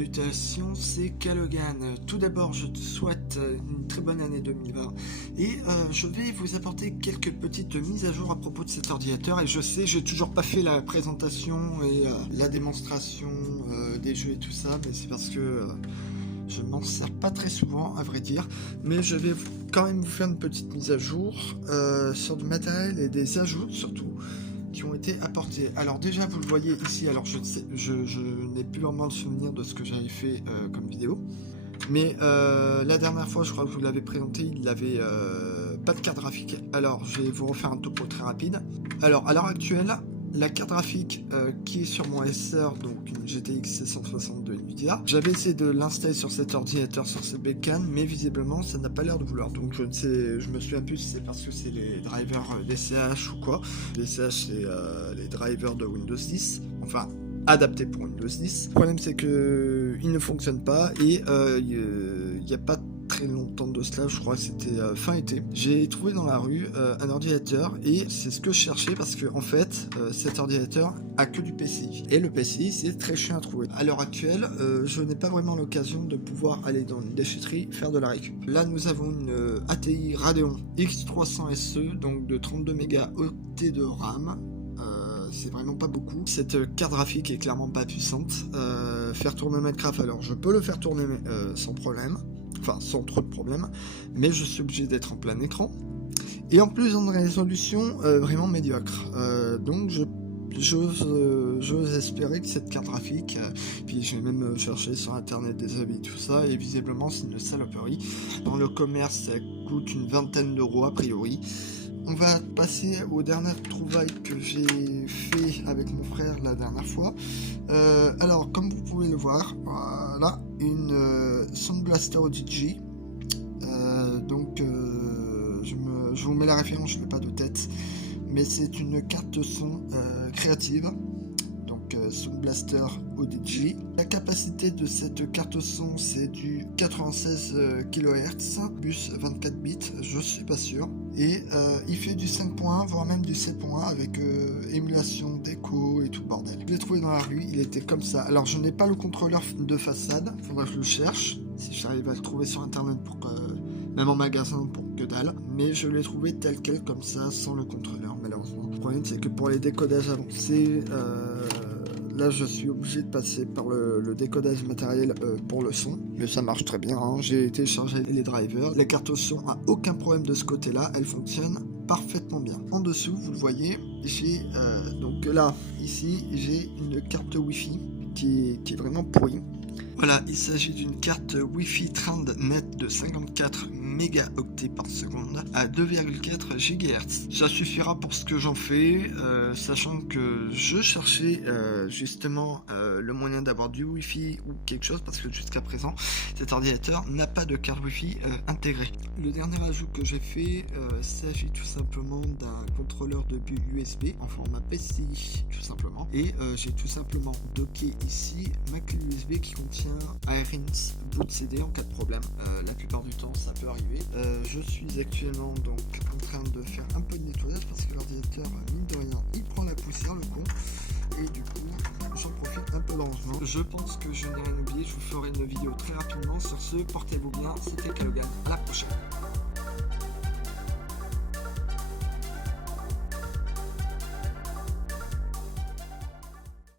Salutations, c'est Calogan. Tout d'abord, je te souhaite une très bonne année 2020 et je vais vous apporter quelques petites mises à jour à propos de cet ordinateur. Et je sais, j'ai toujours pas fait la présentation et la démonstration des jeux et tout ça, mais c'est parce que je m'en sers pas très souvent, à vrai dire. Mais je vais quand même vous faire une petite mise à jour sur du matériel et des ajouts surtout qui ont été apportés. Alors déjà vous le voyez ici, alors je n'ai plus vraiment le souvenir de ce que j'avais fait comme vidéo, mais la dernière fois je crois que je vous l'avais présenté, il n'avait pas de carte graphique. Alors je vais vous refaire un topo très rapide. Alors à l'heure actuelle, la carte graphique qui est sur mon SR, donc une GTX 660 de Nvidia, j'avais essayé de l'installer sur cet ordinateur, sur cette bécane, mais visiblement ça n'a pas l'air de vouloir. Donc je ne sais, je me souviens plus si c'est parce que c'est les drivers DCH ou quoi. DCH c'est les drivers de Windows 10, enfin adaptés pour Windows 10. Le problème c'est que il ne fonctionne pas et il n'y a pas très longtemps de cela, je crois que c'était fin été, j'ai trouvé dans la rue un ordinateur et c'est ce que je cherchais parce que en fait cet ordinateur a que du PCI et le PCI c'est très chiant à trouver. À l'heure actuelle je n'ai pas vraiment l'occasion de pouvoir aller dans une déchetterie faire de la récup. Là nous avons une ATI Radeon X300 SE, donc de 32 mégaoctets de RAM. C'est vraiment pas beaucoup. Cette carte graphique est clairement pas puissante. Faire tourner Minecraft, alors je peux le faire tourner sans problème, enfin sans trop de problèmes, mais je suis obligé d'être en plein écran et en plus en résolution vraiment médiocre. Donc j'ose espérer que cette carte graphique, puis j'ai même cherché sur internet des avis tout ça, et visiblement c'est une saloperie. Dans le commerce ça coûte une vingtaine d'euros a priori. On va passer aux dernières trouvailles que j'ai fait avec mon frère la dernière fois. Alors, comme vous pouvez le voir, voilà, une Sound Blaster ODG. Je vous mets la référence, je n'ai pas de tête, mais c'est une carte son créative. Sound Blaster ODG. La capacité de cette carte son c'est du 96 kHz, plus 24 bits, je suis pas sûr. Et il fait du 5.1 voire même du 7.1 avec émulation d'écho et tout le bordel. Je l'ai trouvé dans la rue, il était comme ça. Alors je n'ai pas le contrôleur de façade, faudra que je le cherche, si j'arrive à le trouver sur internet pour même en magasin pour que dalle, mais je l'ai trouvé tel quel comme ça sans le contrôleur malheureusement. Le problème c'est que pour les décodages avancés, là je suis obligé de passer par le décodage matériel pour le son, mais ça marche très bien, hein. J'ai téléchargé les drivers, la carte son a aucun problème de ce côté là, elle fonctionne parfaitement bien. En dessous vous le voyez, j'ai donc là ici j'ai une carte Wi-Fi qui est vraiment pourrie. Voilà, il s'agit d'une carte Wi-Fi Trend Net de 54 mégaoctets par seconde à 2,4 GHz. Ça suffira pour ce que j'en fais, sachant que je cherchais justement le moyen d'avoir du Wi-Fi ou quelque chose, parce que jusqu'à présent, cet ordinateur n'a pas de carte Wi-Fi intégrée. Le dernier ajout que j'ai fait s'agit tout simplement d'un contrôleur de but USB en format PCI, tout simplement. Et j'ai tout simplement docké ici ma clé USB qui contient iRins boot CD en cas de problème. La plupart du temps ça peut arriver. Je suis actuellement donc en train de faire un peu de nettoyage parce que l'ordinateur, mine de rien, il prend la poussière, le con, et du coup j'en profite un peu dangereusement. Je pense que je n'ai rien oublié, je vous ferai une vidéo très rapidement. Sur ce, portez-vous bien, c'était Calogan, à la prochaine.